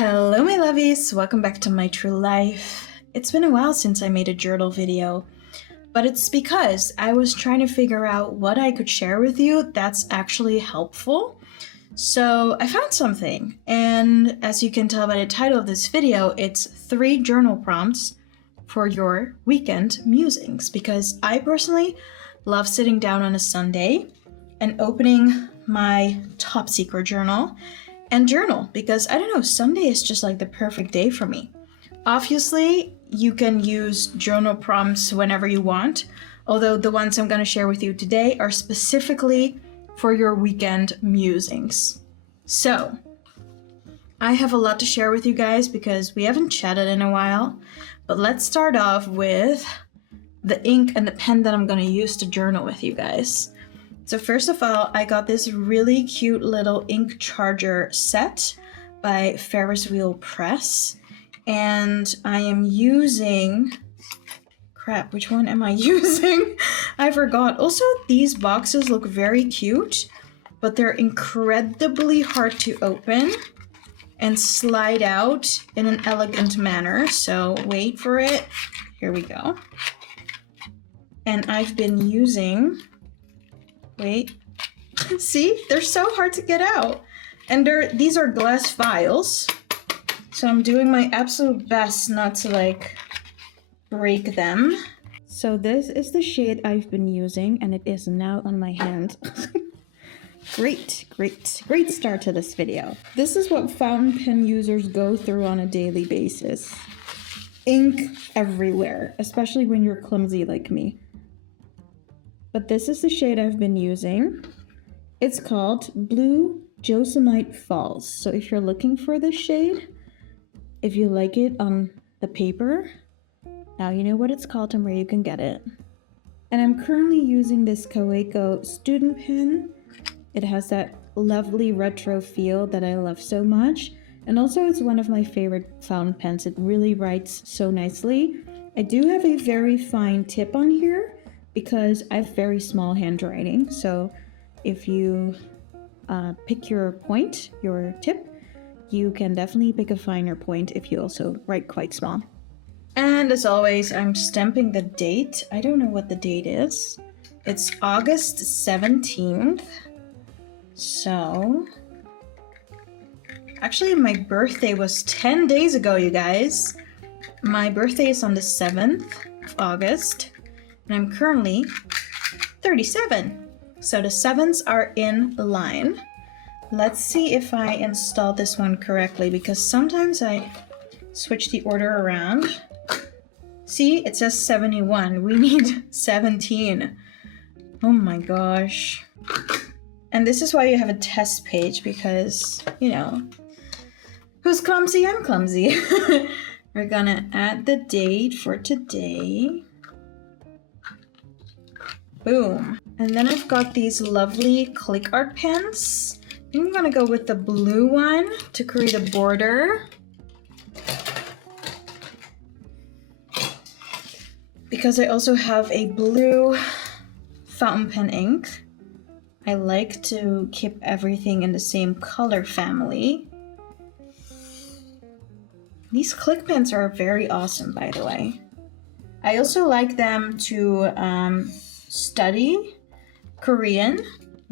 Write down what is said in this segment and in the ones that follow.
Hello my lovies, welcome back to my true life. It's been a while since I made a journal video, but it's because I was trying to figure out what I could share with you that's actually helpful. So I found something, and as you can tell by the title of this video, it's 3 journal prompts for your weekend musings, because I personally love sitting down on a Sunday and opening my top secret journal and journal, because I don't know, Sunday is just like the perfect day for me. Obviously, you can use journal prompts whenever you want, although the ones I'm going to share with you today are specifically for your weekend musings. So, I have a lot to share with you guys because we haven't chatted in a while, but let's start off with the ink and the pen that I'm going to use to journal with you guys. So first of all, I got this really cute little ink charger set by Ferris Wheel Press. And I am using... Crap, which one am I using? I forgot. Also, these boxes look very cute, but they're incredibly hard to open and slide out in an elegant manner. So wait for it. Here we go. And I've been using... Wait, see, they're so hard to get out. And these are glass vials. So I'm doing my absolute best not to break them. So this is the shade I've been using and it is now on my hand. Great start to this video. This is what fountain pen users go through on a daily basis. Ink everywhere, especially when you're clumsy like me. But this is the shade I've been using. It's called Blue Josemite Falls. So if you're looking for this shade, if you like it on the paper, now you know what it's called and where you can get it. And I'm currently using this Kaweco student pen. It has that lovely retro feel that I love so much. And also it's one of my favorite fountain pens. It really writes so nicely. I do have a very fine tip on here, because I have very small handwriting. So if you pick your point, your tip, you can definitely pick a finer point if you also write quite small. And as always, I'm stamping the date. I don't know what the date is. It's August 17th. So, actually my birthday was 10 days ago, you guys. My birthday is on the 7th of August. And I'm currently 37. So the 7s are in line. Let's see if I installed this one correctly, because sometimes I switch the order around. See, it says 71. We need 17. Oh my gosh. And this is why you have a test page, because, you know, who's clumsy? I'm clumsy. We're gonna add the date for today. Boom. And then I've got these lovely click art pens. I think I'm gonna go with the blue one to create a border. Because I also have a blue fountain pen ink. I like to keep everything in the same color family. These click pens are very awesome, by the way. I also like them to study Korean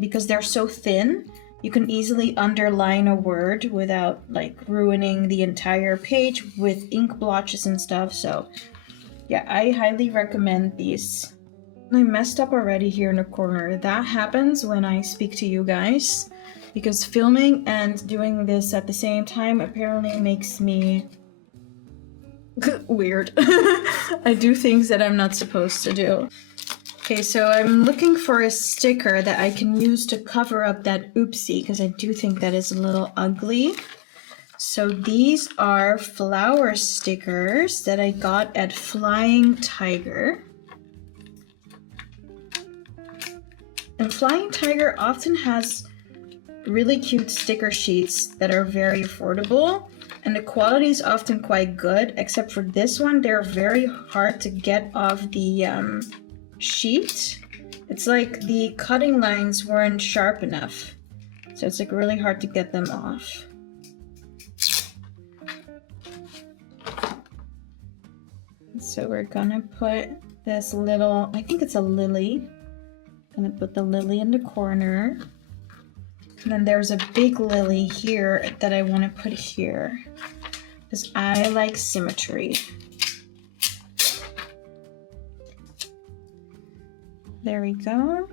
because they're so thin. You can easily underline a word without ruining the entire page with ink blotches and stuff. So yeah, I highly recommend these. I messed up already here in the corner. That happens when I speak to you guys, because filming and doing this at the same time apparently makes me weird. I do things that I'm not supposed to do. Okay, so I'm looking for a sticker that I can use to cover up that oopsie, because I do think that is a little ugly. So these are flower stickers that I got at Flying Tiger. And Flying Tiger often has really cute sticker sheets that are very affordable. And the quality is often quite good, except for this one. They're very hard to get off the sheet. It's like the cutting lines weren't sharp enough. So it's really hard to get them off. So we're gonna put this little, I think it's a lily. I'm gonna put the lily in the corner. And then there's a big lily here that I want to put here because I like symmetry. There we go.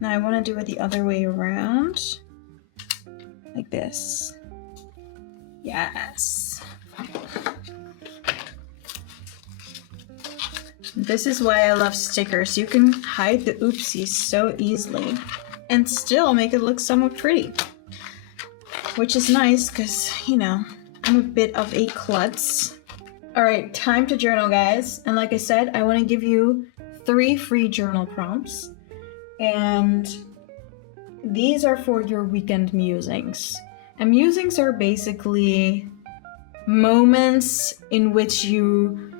Now I want to do it the other way around, like this. Yes. This is why I love stickers. You can hide the oopsies so easily and still make it look somewhat pretty. Which is nice because, you know, I'm a bit of a klutz. Alright, time to journal, guys. And like I said, I want to give you 3 free journal prompts. And these are for your weekend musings. And musings are basically moments in which you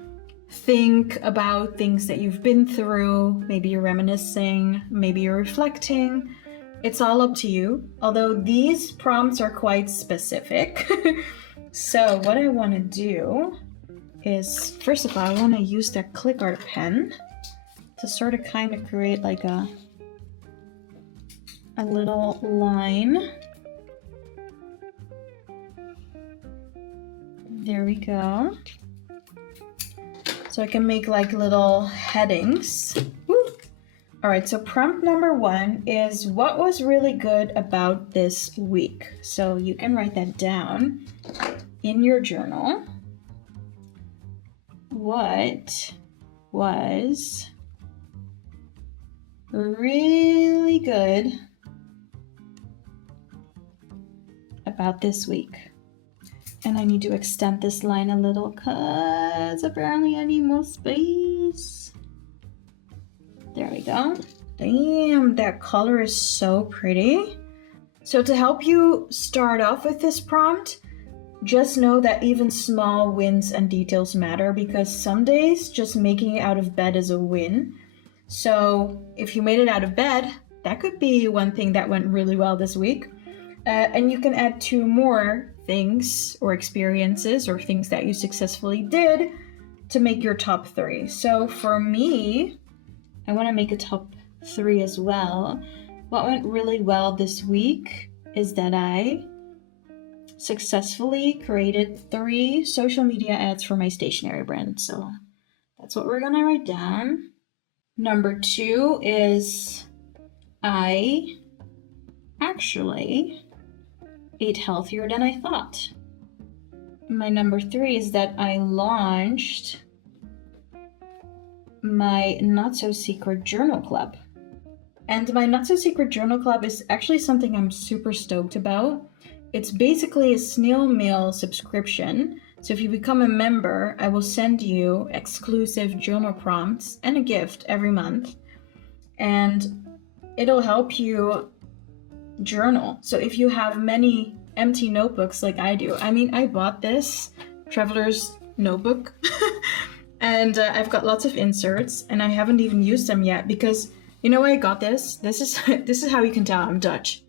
think about things that you've been through. Maybe you're reminiscing, maybe you're reflecting. It's all up to you, although these prompts are quite specific. So what I want to do is, first of all, I want to use that click art pen to sort of kind of create like a little line. There we go. So I can make like little headings. Woo. All right, so prompt number 1 is what was really good about this week? So you can write that down in your journal. What was really good about this week? And I need to extend this line a little because apparently I need more space. There we go. Damn, that color is so pretty. So to help you start off with this prompt, just know that even small wins and details matter because some days just making it out of bed is a win. So if you made it out of bed, that could be one thing that went really well this week. And you can add 2 more things or experiences or things that you successfully did to make your top 3. So for me, I want to make a top 3 as well. What went really well this week is that I successfully created 3 social media ads for my stationery brand. So that's what we're going to write down. Number 2 is I actually ate healthier than I thought. My number 3 is that I launched my Not So Secret Journal Club. And my Not So Secret Journal Club is actually something I'm super stoked about. It's basically a snail mail subscription. So if you become a member, I will send you exclusive journal prompts and a gift every month. And it'll help you journal. So if you have many empty notebooks like I do, I mean, I bought this traveler's notebook and I've got lots of inserts and I haven't even used them yet because you know why I got this? This is how you can tell I'm Dutch.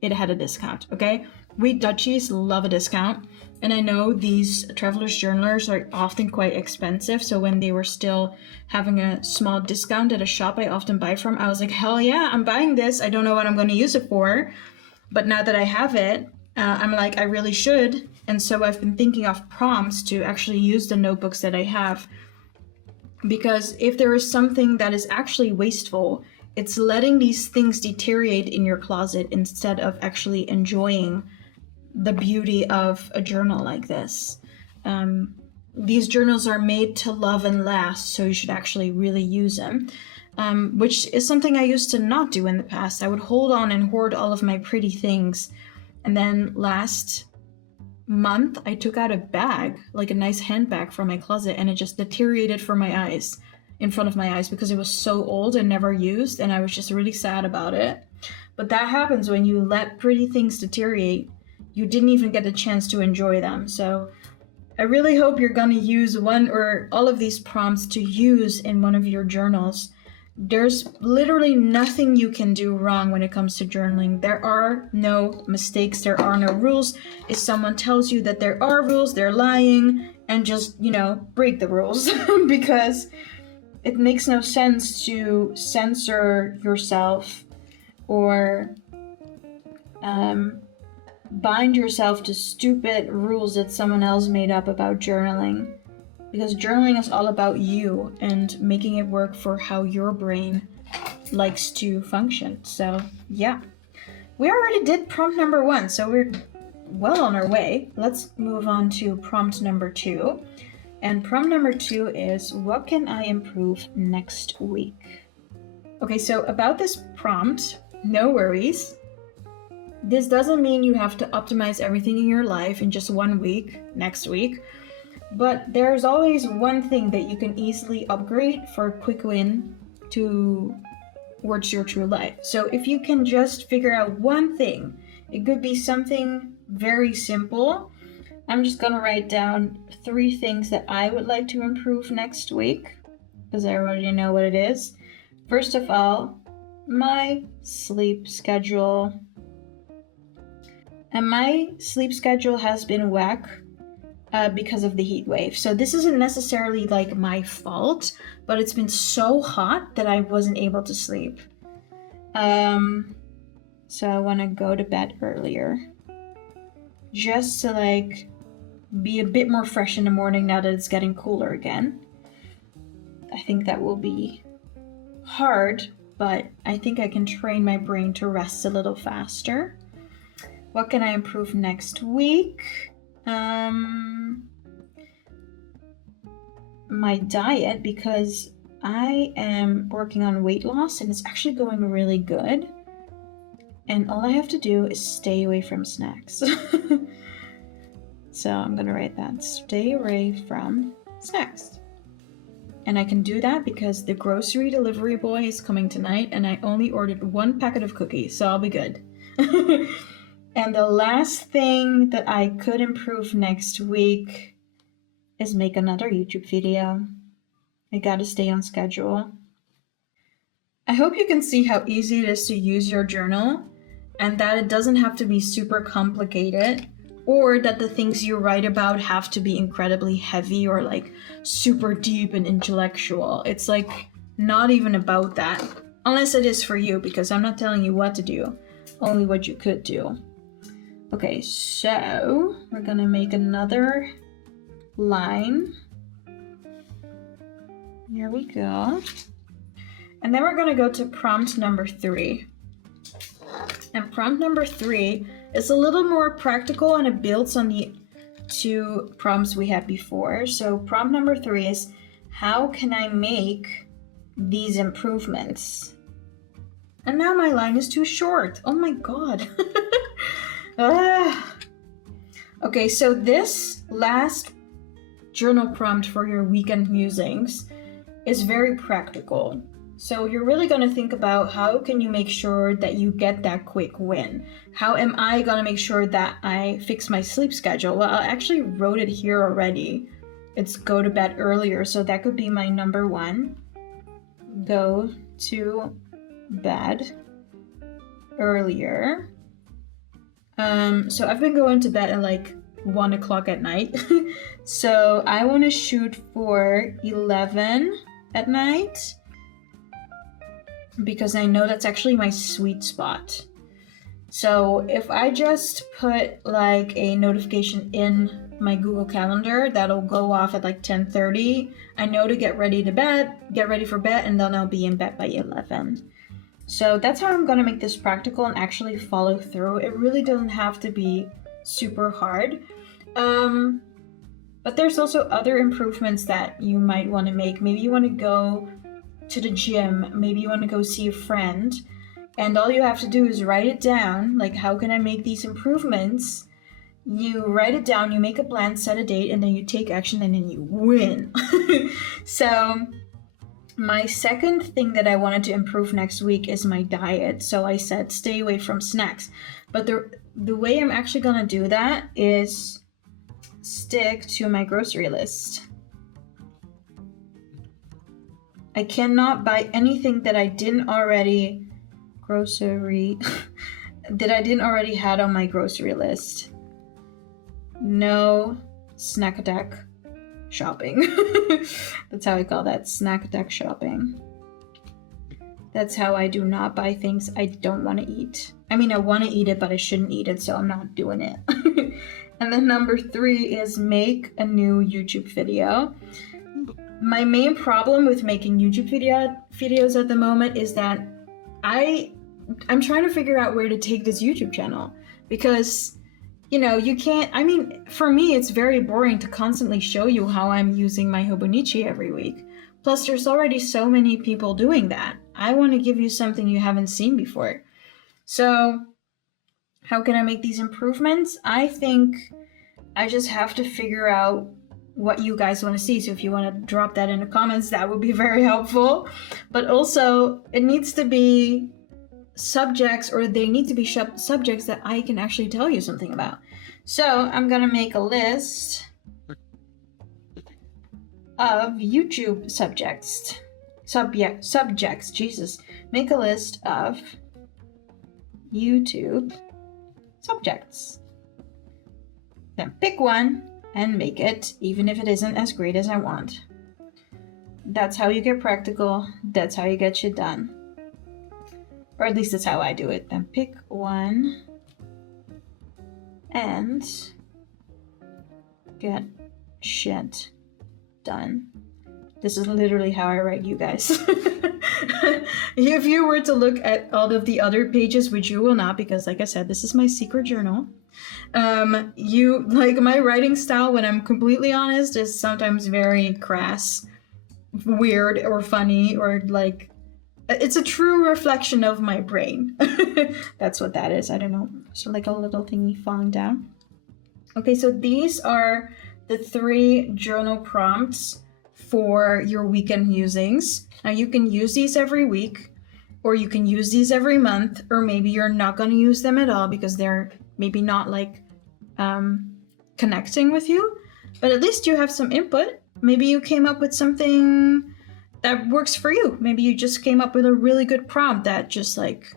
It had a discount, okay? We Dutchies love a discount. And I know these traveler's journalers are often quite expensive. So when they were still having a small discount at a shop I often buy from, I was like, hell yeah, I'm buying this. I don't know what I'm going to use it for. But now that I have it, I'm like, I really should. And so I've been thinking of prompts to actually use the notebooks that I have. Because if there is something that is actually wasteful, it's letting these things deteriorate in your closet instead of actually enjoying the beauty of a journal like this. These journals are made to love and last, so you should actually really use them, which is something I used to not do in the past. I would hold on and hoard all of my pretty things. And then last month, I took out a bag, like a nice handbag from my closet, and it just deteriorated in front of my eyes because it was so old and never used, and I was just really sad about it. But that happens when you let pretty things deteriorate. You didn't even get a chance to enjoy them. So I really hope you're going to use one or all of these prompts to use in one of your journals. There's literally nothing you can do wrong when it comes to journaling. There are no mistakes, there are no rules. If someone tells you that there are rules, they're lying, and just, break the rules because it makes no sense to censor yourself or bind yourself to stupid rules that someone else made up about journaling. Because journaling is all about you and making it work for how your brain likes to function. So, yeah. We already did prompt number 1, so we're well on our way. Let's move on to prompt number 2. And prompt number 2 is, what can I improve next week? Okay, so about this prompt, no worries. This doesn't mean you have to optimize everything in your life in just 1 week, next week. But there's always one thing that you can easily upgrade for a quick win towards your true life. So if you can just figure out one thing, it could be something very simple. I'm just gonna write down 3 things that I would like to improve next week, because I already know what it is. First of all, my sleep schedule. And my sleep schedule has been whack because of the heat wave. So this isn't necessarily like my fault, but it's been so hot that I wasn't able to sleep. So I want to go to bed earlier, just to be a bit more fresh in the morning now that it's getting cooler again. I think that will be hard, but I think I can train my brain to rest a little faster. What can I improve next week? My diet, because I am working on weight loss and it's actually going really good. And all I have to do is stay away from snacks. So I'm gonna write that, stay away from snacks. And I can do that because the grocery delivery boy is coming tonight and I only ordered 1 packet of cookies, so I'll be good. And the last thing that I could improve next week is make another YouTube video. I gotta stay on schedule. I hope you can see how easy it is to use your journal and that it doesn't have to be super complicated or that the things you write about have to be incredibly heavy or super deep and intellectual. It's not even about that, unless it is for you, because I'm not telling you what to do, only what you could do. Okay, so we're gonna make another line. Here we go. And then we're gonna go to prompt number 3. And prompt number 3 is a little more practical and it builds on the 2 prompts we had before. So prompt number 3 is, how can I make these improvements? And now my line is too short. Oh my god. Okay, so this last journal prompt for your weekend musings is very practical. So you're really going to think about how can you make sure that you get that quick win? How am I going to make sure that I fix my sleep schedule? Well, I actually wrote it here already. It's go to bed earlier, so that could be my number 1. Go to bed earlier. So I've been going to bed at 1 o'clock at night. So I want to shoot for 11 at night because I know that's actually my sweet spot. So if I just put a notification in my Google Calendar, that'll go off at 10:30. I know to get ready for bed, and then I'll be in bed by 11. So that's how I'm going to make this practical and actually follow through. It really doesn't have to be super hard. But there's also other improvements that you might want to make. Maybe you want to go to the gym. Maybe you want to go see a friend. And all you have to do is write it down. How can I make these improvements? You write it down, you make a plan, set a date, and then you take action, and then you win. So my second thing that I wanted to improve next week is my diet. So I said stay away from snacks. But the way I'm actually going to do that is stick to my grocery list. I cannot buy anything that I didn't already had on my grocery list. No snack attack shopping. That's how I call that, snack attack shopping. That's how I do not buy things I don't want to eat. I mean, I want to eat it, but I shouldn't eat it, so I'm not doing it. And then number 3 is make a new YouTube video. My main problem with making YouTube videos at the moment is that I'm trying to figure out where to take this YouTube channel, because, you know, you can't, I mean, for me, it's very boring to constantly show you how I'm using my Hobonichi every week. Plus, there's already so many people doing that. I want to give you something you haven't seen before. So, how can I make these improvements? I think I just have to figure out what you guys want to see. So if you want to drop that in the comments, that would be very helpful. But also, it needs to be subjects, or they need to be subjects that I can actually tell you something about. So I'm gonna make a list of YouTube subjects. Subjects, Jesus. Make a list of YouTube subjects. Then pick one and make it, even if it isn't as great as I want. That's how you get practical. That's how you get shit done. Or at least that's how I do it. Then pick one and get shit done. This is literally how I write, you guys. If you were to look at all of the other pages, which you will not, because like I said, this is my secret journal. My writing style, when I'm completely honest, is sometimes very crass, weird, or funny, or like, it's a true reflection of my brain. That's what that is. I don't know. So like a little thingy falling down. Okay, so these are the 3 journal prompts for your weekend musings. Now you can use these every week, or you can use these every month, or maybe you're not going to use them at all because they're maybe not like connecting with you. But at least you have some input. Maybe you came up with something that works for you. Maybe you just came up with a really good prompt that just like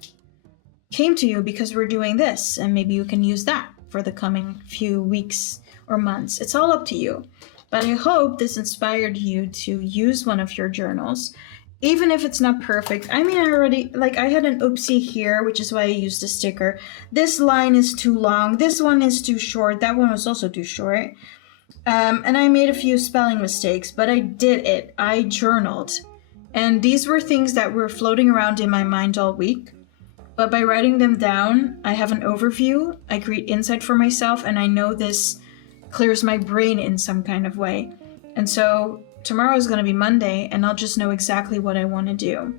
came to you because we're doing this, and maybe you can use that for the coming few weeks or months. It's all up to you. But I hope this inspired you to use one of your journals, even if it's not perfect. I mean, I had an oopsie here, which is why I used a sticker. This line is too long. This one is too short. That one was also too short. And I made a few spelling mistakes, but I did it. I journaled. And these were things that were floating around in my mind all week. But by writing them down, I have an overview, I create insight for myself, and I know this clears my brain in some kind of way. And so tomorrow is going to be Monday, and I'll just know exactly what I want to do.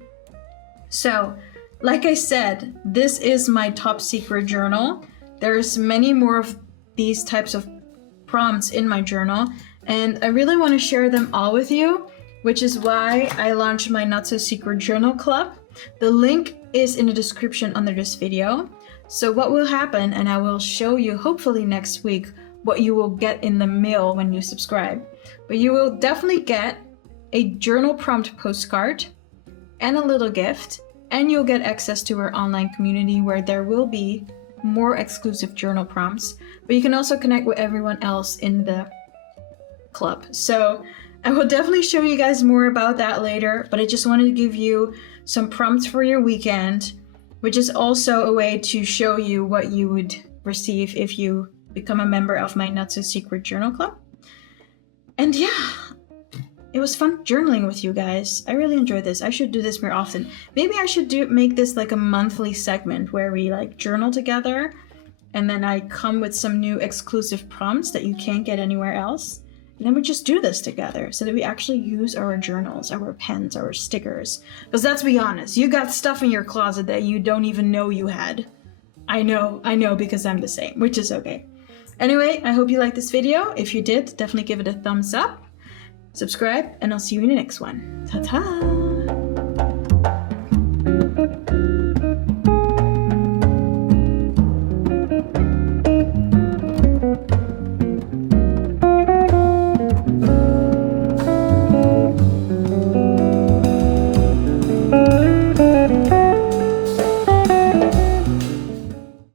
So, like I said, this is my top secret journal. There's many more of these types of prompts in my journal, and I really want to share them all with you, which is why I launched my Not So Secret Journal Club. The link is in the description under this video. So what will happen, and I will show you hopefully next week what you will get in the mail when you subscribe. But you will definitely get a journal prompt postcard and a little gift, and you'll get access to our online community where there will be more exclusive journal prompts, but you can also connect with everyone else in the club. So I will definitely show you guys more about that later, but I just wanted to give you some prompts for your weekend, which is also a way to show you what you would receive if you become a member of my Not So Secret Journal Club. And yeah, it was fun journaling with you guys. I really enjoyed this. I should do this more often. Maybe I should make this like a monthly segment where we like journal together, and then I come with some new exclusive prompts that you can't get anywhere else. And then we just do this together so that we actually use our journals, our pens, our stickers. Because let's be honest, you got stuff in your closet that you don't even know you had. I know, because I'm the same, which is okay. Anyway, I hope you liked this video. If you did, definitely give it a thumbs up, subscribe, and I'll see you in the next one. Ta-ta!